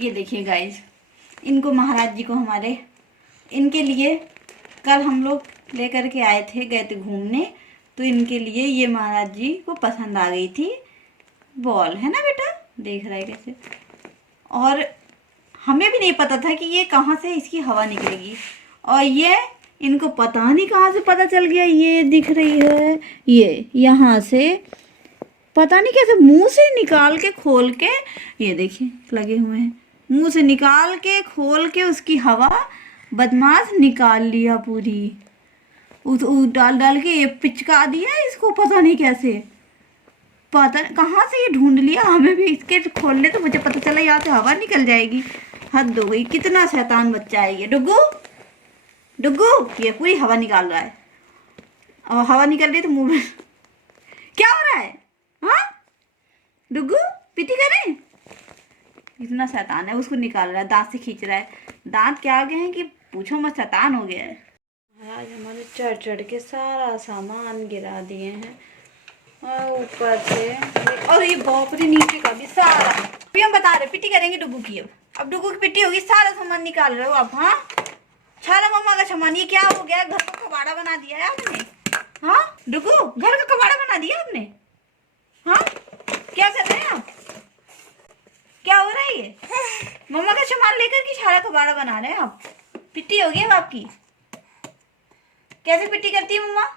ये देखिए गाइज, इनको महाराज जी को हमारे इनके लिए कल हम लोग लेकर के आए थे, गए थे घूमने, तो इनके लिए ये महाराज जी को पसंद आ गई थी बॉल, है ना बेटा, देख रहा है कैसे। और हमें भी नहीं पता था कि ये कहाँ से इसकी हवा निकलेगी, और ये इनको पता नहीं कहाँ से पता चल गया। ये दिख रही है, ये यहाँ से पता नहीं कैसे मुंह से निकाल के खोल के, ये देखिए लगे हुए हैं, मुंह से निकाल के खोल के उसकी हवा बदमाश निकाल लिया पूरी, उस डाल डाल के ये पिचका दिया इसको, पता नहीं कैसे, पता कहाँ से ये ढूंढ लिया। हमें भी इसके खोलने तो मुझे पता चला यहाँ से हवा निकल जाएगी। हद हो गई, कितना शैतान बच्चा है ये। डुग्गू डुग्गू, ये पूरी हवा निकाल रहा है, और हवा निकल रही है तो मुंह में क्या हो रहा है? हाँ डुग्गू, पीटी करें? इतना शैतान है, उसको निकाल रहा है, दांत से खींच रहा है, दांत क्या आ गए हैं कि पूछो मत, शैतान हो गया है। आज हमारे चढ़ चढ़ के सारा सामान गिरा दिए हैं, और ऊपर से और ये बाप रे, नीचे का भी सारा। अभी हम बता रहे पिट्टी करेंगे डुग्गू की। अब डुग्गू की पिट्टी होगी, सारा सामान निकाल रहे हो आप। हाँ, सारा मम्मा का सामान, ये क्या हो गया? घर का कबाड़ा बना दिया है आपने। हाँ डुग्गू, घर का कबाड़ा बना दिया आपने। हाँ, क्या कर रहे हैं आप? क्या हो रहा है ये? मम्मा का सामान लेकर के सारा कबाड़ा बना रहे हैं आप। पिट्टी होगी अब आपकी। कैसे पिट्टी करती है मम्मा?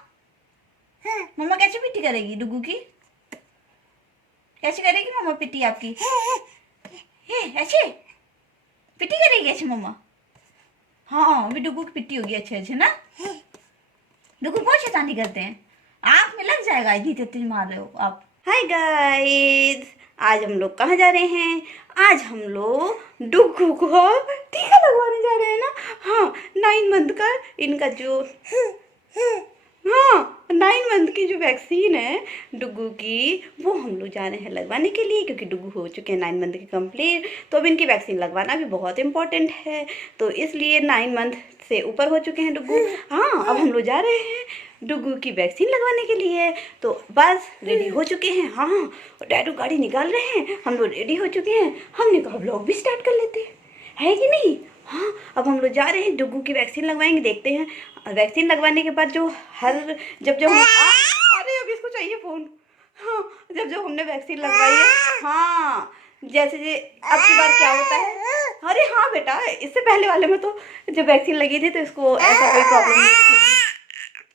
मम्मा कैसे पिट्टी करेगी डुग्गू की? कैसे करेगी मम्मा पिट्टी आपकी? ऐसे पिट्टी करेगी ऐसे मम्मा? हाँ, अभी डुग्गू की पिट्टी होगी अच्छे अच्छे ना। डुग्गू बहुत शैतानी करते हैं, आँख में लग जाएगा, इतनी तेज मार रहे हो आप। हाय गाइस, आज हम लोग कहाँ जा रहे हैं? आज हम लोग डुग्गू को टीका लगवाने जा रहे हैं ना। हाँ, 9 मंथ का इनका जो 9 मंथ की जो वैक्सीन है डुग्गू की, वो हम लोग जा रहे हैं लगवाने के लिए, क्योंकि डुग्गू हो चुके हैं 9 मंथ की कंप्लीट, तो अब इनकी वैक्सीन लगवाना भी बहुत इंपॉर्टेंट है। तो इसलिए 9 मंथ से ऊपर हो चुके हैं डुग्गू। हाँ, अब हम लोग जा रहे हैं डुग्गू की वैक्सीन लगवाने के लिए। तो बस रेडी हो चुके हैं। हाँ, और डैडू गाड़ी निकाल रहे हैं, हम लोग रेडी हो चुके हैं। हमने कहा ब्लॉग भी स्टार्ट कर लेते हैं, है कि नहीं? हाँ, अब हम लोग जा रहे हैं डुग्गू की वैक्सीन लगवाएंगे, देखते हैं। वैक्सीन लगवाने के बाद जो जब अरे अभी इसको चाहिए फ़ोन। हाँ, जब हमने वैक्सीन लगवाई है, हाँ, जैसे अब की बार क्या होता है। अरे हाँ बेटा, इससे पहले वाले में तो जब वैक्सीन लगी थी तो इसको ऐसा कोई प्रॉब्लम नहीं थी।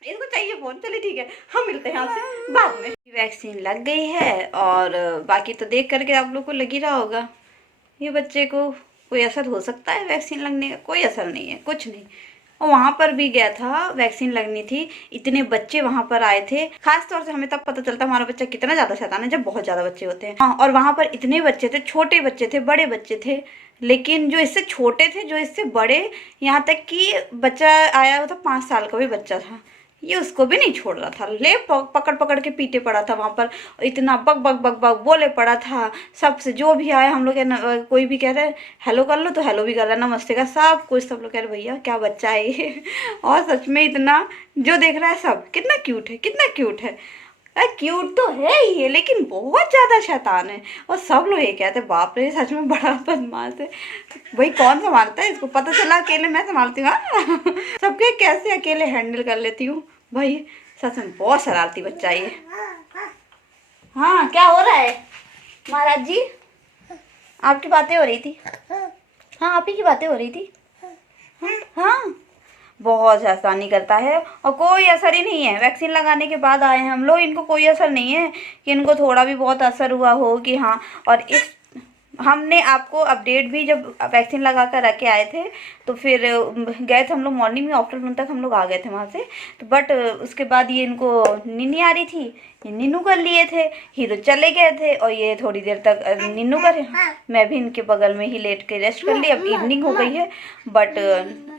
इसको चाहिए फ़ोन। चलिए ठीक है, हम मिलते हैं आपसे बाद में। वैक्सीन लग गई है, और बाकी तो देख करके आप लोग को लग ही रहा होगा, ये बच्चे को कोई असर हो सकता है वैक्सीन लगने का? कोई असर नहीं है, कुछ नहीं। और वहाँ पर भी गया था, वैक्सीन लगनी थी, इतने बच्चे वहाँ पर आए थे। खास तौर से हमें तब पता चलता हमारा बच्चा कितना ज़्यादा शैतान है, जब बहुत ज़्यादा बच्चे होते हैं। हाँ, और वहाँ पर इतने बच्चे थे, छोटे बच्चे थे, बड़े बच्चे थे, लेकिन जो इससे छोटे थे, जो इससे बड़े, यहाँ तक कि बच्चा आया हुआ था 5 साल का भी बच्चा था, ये उसको भी नहीं छोड़ रहा था, ले पकड़ पकड़ के पीटे पड़ा था वहाँ पर, इतना बक बक बक बक बोले पड़ा था सबसे। जो भी आया हम लोग कोई भी कह रहे हेलो कर लो तो हेलो भी कर रहा, नमस्ते का सब कुछ, सब लोग कह रहे भैया क्या बच्चा है ये। और सच में इतना जो देख रहा है सब, कितना क्यूट है, कितना क्यूट है। क्यूट तो है ही है, लेकिन बहुत ज़्यादा शैतान है। और सब लोग ये कहते हैं बाप रे सच में बड़ा बदमाश है। भाई कौन संभालता है इसको? पता चला अकेले मैं संभालती हूँ। सबके कैसे अकेले हैंडल कर लेती हूँ भाई, सच में बहुत शरारती बच्चा ये। हाँ, क्या हो रहा है महाराज जी? आपकी बातें हो रही थी। हाँ, आप ही की बातें हो रही थी। हाँ, बहुत शैतानी करता है, और कोई असर ही नहीं है। वैक्सीन लगाने के बाद आए हैं हम लोग, इनको कोई असर नहीं है कि इनको थोड़ा भी बहुत असर हुआ हो कि हाँ। और इस हमने आपको अपडेट भी, जब वैक्सीन लगा कर रख के आए थे तो फिर गए थे हम लोग मॉर्निंग में, आफ्टरनून तक हम लोग आ गए थे वहाँ से। तो बट उसके बाद ये इनको नींद नहीं आ रही थी, ये नीनू कर लिए थे, ही तो चले गए थे, और ये थोड़ी देर तक नीनू करे। मैं भी इनके बगल में ही लेट के रेस्ट कर ली। अब इवनिंग हो गई है, बट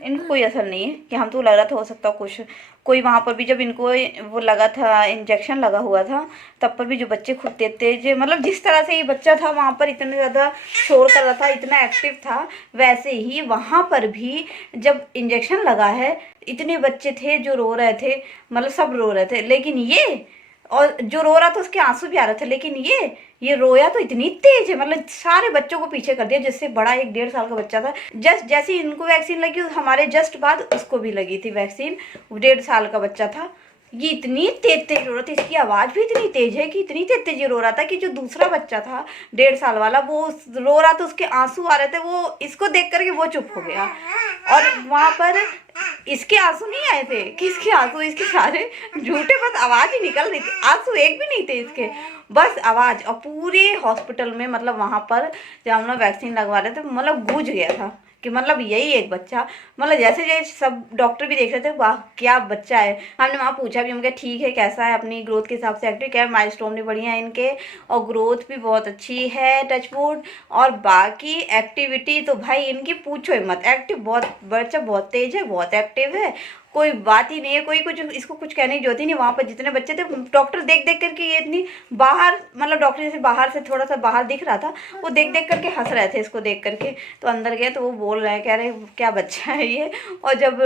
इनको कोई असर नहीं है कि हम तो लग रहा था हो सकता कुछ कोई वहाँ पर भी, जब इनको वो लगा था, इंजेक्शन लगा हुआ था, तब पर भी जो बच्चे खुद तेज, मतलब जिस तरह से ये बच्चा था वहाँ पर इतना ज़्यादा शोर कर रहा था, इतना एक्टिव था, वैसे ही वहाँ पर भी जब इंजेक्शन लगा है इतने बच्चे थे जो रो रहे थे, मतलब सब रो रहे थे। लेकिन ये और जो रो रहा था उसके आंसू भी आ रहे थे, लेकिन ये रोया तो इतनी तेज है, मतलब सारे बच्चों को पीछे कर दिया। जिससे बड़ा एक 1.5 साल का बच्चा था, जस्ट जैसे इनको वैक्सीन लगी हमारे जस्ट बाद उसको भी लगी थी वैक्सीन, 1.5 साल का बच्चा था। ये इतनी तेज तेज रो रहा था, इसकी आवाज़ भी इतनी तेज है कि इतनी तेज तेज रो रहा था कि जो दूसरा बच्चा था 1.5 साल वाला वो रो रहा था, उसके आंसू आ रहे थे, वो इसको देख करके वो चुप हो गया। और वहाँ पर इसके आंसू नहीं आए थे, किसके आंसू, इसके सारे झूठे, बस आवाज़ ही निकल रही थी, आंसू एक भी नहीं थे इसके, बस आवाज़। और पूरे हॉस्पिटल में मतलब वहाँ पर जब हम लोग वैक्सीन लगवा रहे थे मतलब गूंज गया था कि मतलब यही एक बच्चा, मतलब जैसे जैसे सब डॉक्टर भी देख रहे थे, वाह क्या बच्चा है। हमने वहाँ पूछा भी, हम कहा ठीक है कैसा है, अपनी ग्रोथ के हिसाब से एक्टिव, क्या माइलस्टोन भी बढ़िया है इनके और ग्रोथ भी बहुत अच्छी है टचवुड, और बाकी एक्टिविटी तो भाई इनकी पूछो ही मत, एक्टिव बहुत, बच्चा बहुत तेज है, बहुत एक्टिव है, कोई बात ही नहीं है, कोई कुछ इसको कुछ कहने की जरूरत ही नहीं। वहाँ पर जितने बच्चे थे डॉक्टर देख देख करके ये इतनी बाहर, मतलब डॉक्टर जैसे बाहर से थोड़ा सा बाहर दिख रहा था, वो देख देख करके हंस रहे थे इसको देख करके। तो अंदर गए तो वो बोल रहे हैं, कह रहे क्या बच्चा है ये। और जब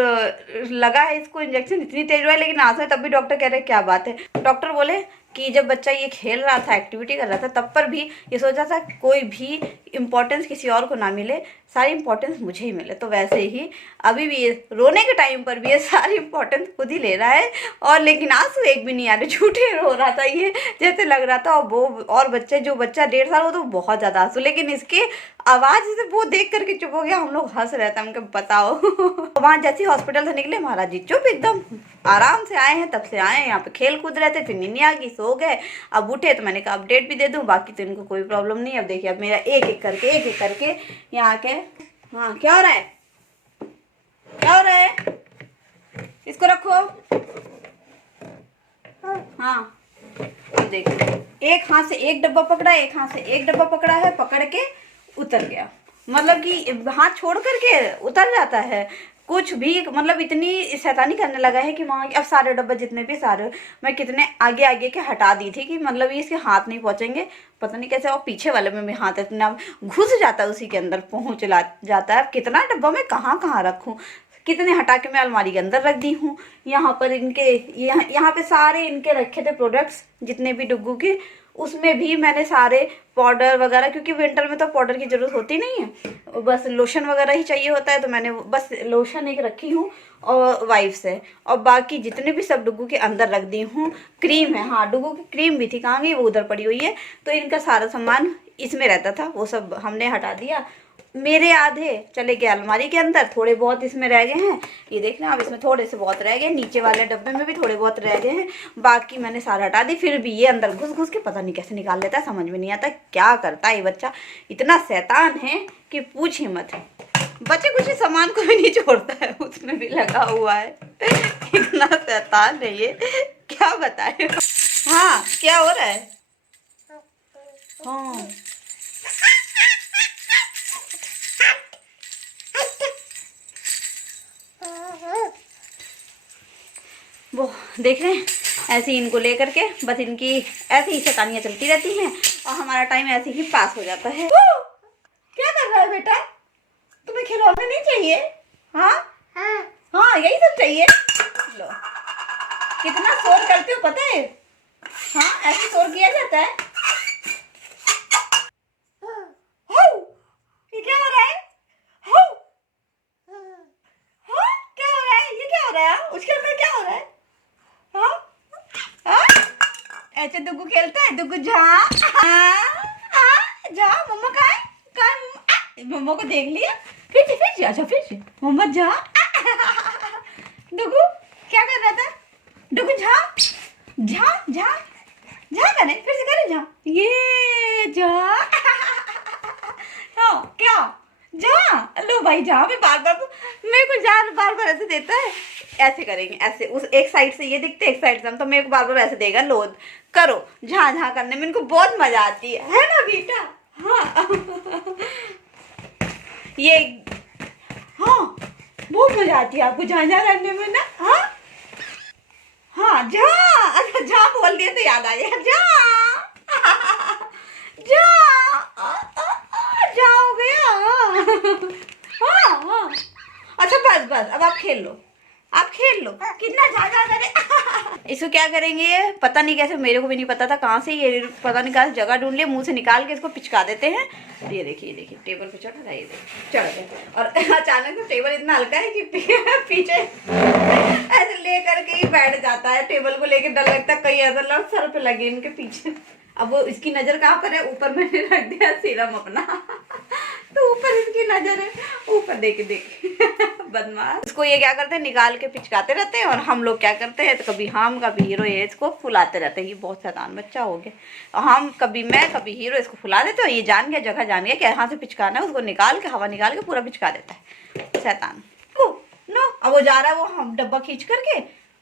लगा है इसको इंजेक्शन इतनी तेज हुआ है लेकिन आंसू है, तब भी डॉक्टर कह रहे क्या बात है। डॉक्टर बोले कि जब बच्चा ये खेल रहा था, एक्टिविटी कर रहा था, तब पर भी ये सोचा था कोई भी इम्पोर्टेंस किसी और को ना मिले, सारी इम्पोर्टेंस मुझे ही मिले। तो वैसे ही अभी भी ये रोने के टाइम पर भी ये सारी इम्पोर्टेंस खुद ही ले रहा है, और लेकिन आंसू एक भी नहीं आ रहे, झूठे रो रहा था ये, जैसे लग रहा था। और वो और बच्चे, जो बच्चा 1.5 साल, वो तो बहुत ज़्यादा आंसू, लेकिन इसके आवाज़ से वो देख करके चुप हो गया। हम लोग हंस रहे थे, हमको बताओ। वहाँ जैसे हॉस्पिटल से निकले महाराज जी चुप एकदम, आराम से आए हैं, तब से आए हैं यहाँ पे, खेल कूद रहे थे, फिर नींद आ गई, सो गए। अब उठे तो मैंने कहा अपडेट भी दे दूँ, बाकी तो इनको कोई प्रॉब्लम नहीं है। अब देखिए अब मेरा एक एक करके यहाँ के, हाँ क्या हो रहा है, क्या हो रहा है, इसको रखो। हाँ देखिए, एक हाथ से एक डब्बा पकड़ा, एक हाथ से एक डब्बा पकड़ा है, पकड़ के उतर गया, मतलब कि हाथ छोड़ करके उतर जाता है। कुछ भी मतलब इतनी शैतानी करने लगा है कि वहाँ अब सारे डब्बे जितने भी सारे मैं कितने आगे आगे के हटा दी थी कि मतलब ये इसके हाथ नहीं पहुँचेंगे, पता नहीं कैसे। और पीछे वाले में भी हाथ इतना घुस जाता है, उसी के अंदर पहुँच जाता है। अब कितना डब्बा मैं कहाँ कहाँ रखूँ, कितने हटा के मैं अलमारी के अंदर रख दी हूँ। यहाँ पर इनके यहाँ पे सारे इनके रखे थे प्रोडक्ट्स जितने भी डुग्गू के, उसमें भी मैंने सारे पाउडर वगैरह, क्योंकि विंटर में तो पाउडर की ज़रूरत होती नहीं है, बस लोशन वगैरह ही चाहिए होता है, तो मैंने बस लोशन एक रखी हूँ और वाइप्स है, और बाकी जितने भी सब डुग्गू के अंदर रख दी हूँ। क्रीम है, हाँ डुग्गू की क्रीम भी थी, कहाँ गई, वो उधर पड़ी हुई है। तो इनका सारा सामान इसमें रहता था, वो सब हमने हटा दिया। मेरे आधे चले गए अलमारी के अंदर, थोड़े बहुत इसमें रह गए हैं, ये देखना अब इसमें थोड़े से बहुत रह गए, नीचे वाले डब्बे में भी थोड़े बहुत रह गए हैं, बाकी मैंने सारा हटा दी। फिर भी ये अंदर घुस घुस के पता नहीं कैसे निकाल लेता है, समझ में नहीं आता क्या करता है ये बच्चा, इतना शैतान है कि पूछ ही मत। बच्चे कुछ सामान को भी नहीं छोड़ता है, उसमें भी लगा हुआ है। इतना शैतान है ये, क्या बताए। हाँ क्या हो रहा है, हाँ वो देख रहे हैं, ऐसे ही इनको लेकर के बस इनकी ऐसे ही शैतानियाँ चलती रहती हैं और हमारा टाइम ऐसे ही पास हो जाता है। क्या कर रहा है बेटा, तुम्हें खिलौने नहीं चाहिए? हाँ हाँ यही सब चाहिए, लो कितना शोर करते हो पता है, हाँ ऐसे शोर किया जाता है। ये क्या हो रहा है, क्या हो रहा है, ये क्या हो रहा है, उसके अंदर क्या हो रहा है, ऐसे दुगु खेलता है, दुगु जा जा, मम्मा कहाँ है, मम्मा को देख लिया, फिर जा, अच्छा फिर मम्मा जा। दुगु क्या कर रहा था, दुगु जा जा जा जा, करे फिर से करे, जा ये जा। हाँ क्या, जा लो भाई जा, मैं बार बार मेरे को जा बार बार ऐसे देता है, ऐसे करेंगे ऐसे, उस एक साइड से ये दिखते एक साइड से हम, तो मेरे को बार बार ऐसे देगा, लो करो झा झा करने में इनको बहुत मजा आती है ना बेटा। हाँ ये हाँ बहुत मजा आती है आपको झा झा करने में ना, हाँ हाँ जा, अच्छा जा बोल दिया तो याद आ गया, जा जा जा हो गया। हाँ हाँ अच्छा बस बस अब आप खेल लो, आप खेल लो, कितना ज्यादा करे। इसको क्या करेंगे पता नहीं कैसे, मेरे को भी नहीं पता था कहाँ से ये पता नहीं कहाँ से जगह ढूंढ लिया, मुंह से निकाल के इसको पिचका देते हैं। ये देखिए टेबल पे चढ़ रहा है, ये देखिए चढ़ गया और अचानक से टेबल इतना हल्का है कि पीछे ऐसे ले करके ही बैठ जाता है। टेबल को लेके डर लगता है कहीं ऐसा लग सर पे लगे इनके पीछे। अब वो इसकी नजर कहाँ पर है, ऊपर मैंने रख दिया सीरम अपना तो ऊपर इसकी नजर है, ऊपर देख बदमाश। इसको ये क्या करते हैं निकाल के पिचकाते रहते हैं और हम लोग क्या करते हैं तो कभी हम कभी हीरो ये इसको फुलाते रहते हैं। ये बहुत शैतान बच्चा हो गया। हम कभी मैं कभी हीरो इसको फुला देते हैं। ये जान गया, जगह जान गया कि यहाँ से पिचकाना है, उसको निकाल के हवा निकाल के पूरा पिचका देता है शैतान। नो अब वो जा रहा है, वो हम डब्बा खींच करके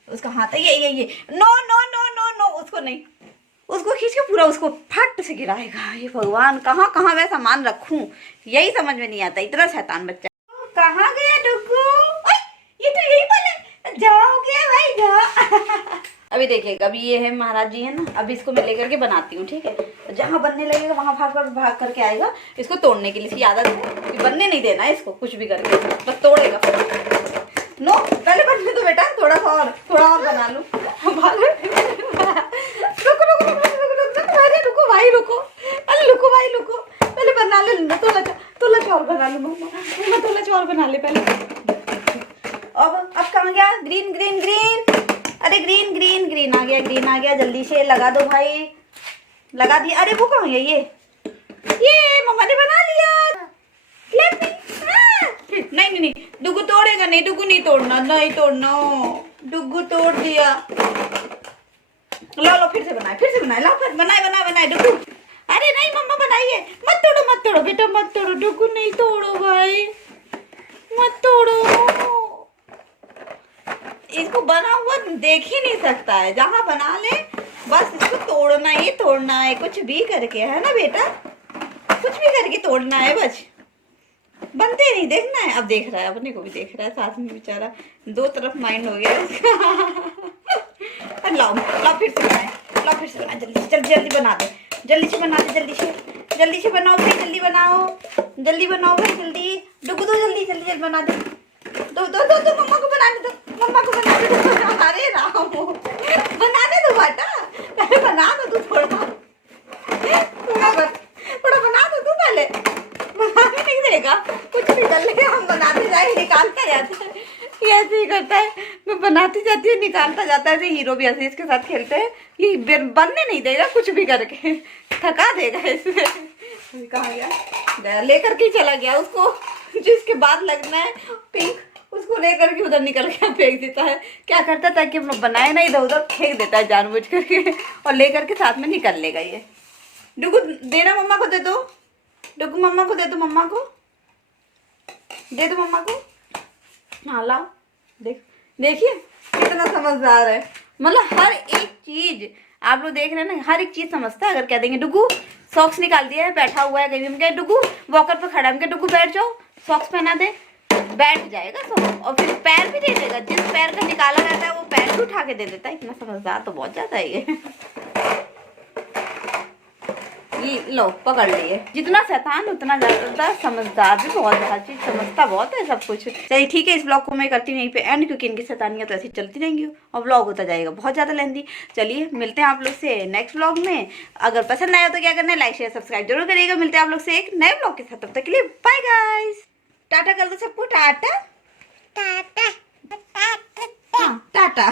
उसका हाथ है ये no no no no no, उसको नहीं, उसको खींच के पूरा उसको फट से गिराएगा। ये भगवान कहाँ कहाँ मैं सामान रखूं यही समझ में नहीं आता, इतना शैतान बच्चा। कहाँ गया डुग्गू? ये तो यही बोले जाओ गया भाई जाओ। अभी देखिए अभी ये है महाराज जी है ना, अभी इसको मैं लेकर के बनाती हूँ ठीक है। जहाँ बनने लगेगा वहाँ भाग करके आएगा इसको तोड़ने के लिए। इसकी आदत है कि बनने नहीं देना है इसको कुछ भी करके, बस तोड़ेगा। नो पहले बनने दो बेटा, थोड़ा और बना लूँ। रुको भाई रुको, पहले बना ले तोला चावल बना लो मम्मा तोला चावल बना ले पहले। अब कहाँ गया ग्रीन? अरे ग्रीन आ गया, जल्दी से लगा दो भाई, लगा दिया। अरे वो कहाँ है ये मम्मा ने बना लिया। नहीं डुग्गू तोड़ेगा नहीं, डुग्गू नहीं तोड़ना डुग्गू तोड़ दिया। लो फिर से बनाए लो फिर बनाए डुग्गू। अरे नहीं मम्मा बनाइए, मत तोड़ो बेटा मत तोड़ो, डुग्गू नहीं तोड़ो भाई मत तोड़ो। इसको बना हुआ देख ही नहीं सकता है, जहाँ बना ले बस इसको तोड़ना है कुछ भी करके, है ना बेटा, कुछ भी करके तोड़ना है बस, बनते नहीं देखना है। अब देख रहा है, अपने को भी देख रहा है साथ में बेचारा, दो तरफ माइंड हो गया इसका। लाओ फिर से बनाए जल्दी बना दे, जल्दी से बनाओ भाई, जल्दी बनाओ भाई जल्दी। डुग्गू दो जल्दी बना दे, दो मम्मा को बनाने दो। अरे राम बनाने दो बेटा, पहले बना दो तू थोड़ा बना दो तू, पहले बनाने नहीं देगा कुछ भी कर ले, हम बनाते जाए निकालता जाता है, ये ऐसे ही करता है। मैं बनाती जाती हूँ निकालता जाता है। हीरो भी ऐसे इसके साथ खेलते हैं, ये बनने नहीं देगा कुछ भी करके, थका देगा इसमें। कहाँ गया लेकर के चला गया उसको, जिसके बाद लगना है पिंक उसको लेकर के उधर निकल के फेंक देता है। क्या करता है ताकि हम लोग बनाए ना, इधर उधर फेंक देता है जानबूझ करके और लेकर के साथ में निकल लेगा ये। डुग्गू देना मम्मा को दे दो, डुग्गू मम्मा को दे दो, मम्मा को दे दो मम्मा को। हाँ लाओ देखिए कितना समझदार है, मतलब हर एक चीज आप लोग देख रहे हैं ना, हर एक चीज समझता है। अगर कह देंगे डुग्गू सॉक्स निकाल दिया है बैठा हुआ है कहीं, हम कहे डुग्गू वॉकर पे खड़ा है, डुग्गू बैठ जाओ सॉक्स पहना दे, बैठ जाएगा सॉक्स, और फिर पैर भी दे देगा, जिस पैर का निकाला रहता है वो पैर भी उठा के दे देता है। इतना समझदार तो बहुत ज्यादा है ये लो पकड़ लिए, जितना शैतान उतना ज्यादा समझदार भी बहुत, हर चीज समझता बहुत है सब कुछ। चलिए ठीक है, इस ब्लॉग को मैं करती हूँ यहीं पे एंड, क्योंकि इनकी शैतानियाँ तो ऐसी चलती रहेंगी और ब्लॉग होता जाएगा बहुत ज्यादा लेंदी। चलिए मिलते हैं आप लोग से नेक्स्ट ब्लॉग में। अगर पसंद आया तो क्या करना है, लाइक शेयर सब्सक्राइब जरूर करिएगा। मिलते हैं आप लोग से एक नए ब्लॉग के साथ, तब तक के लिए बाय गाइस, टाटा कर दो सबको, टाटा टाटा टाटा।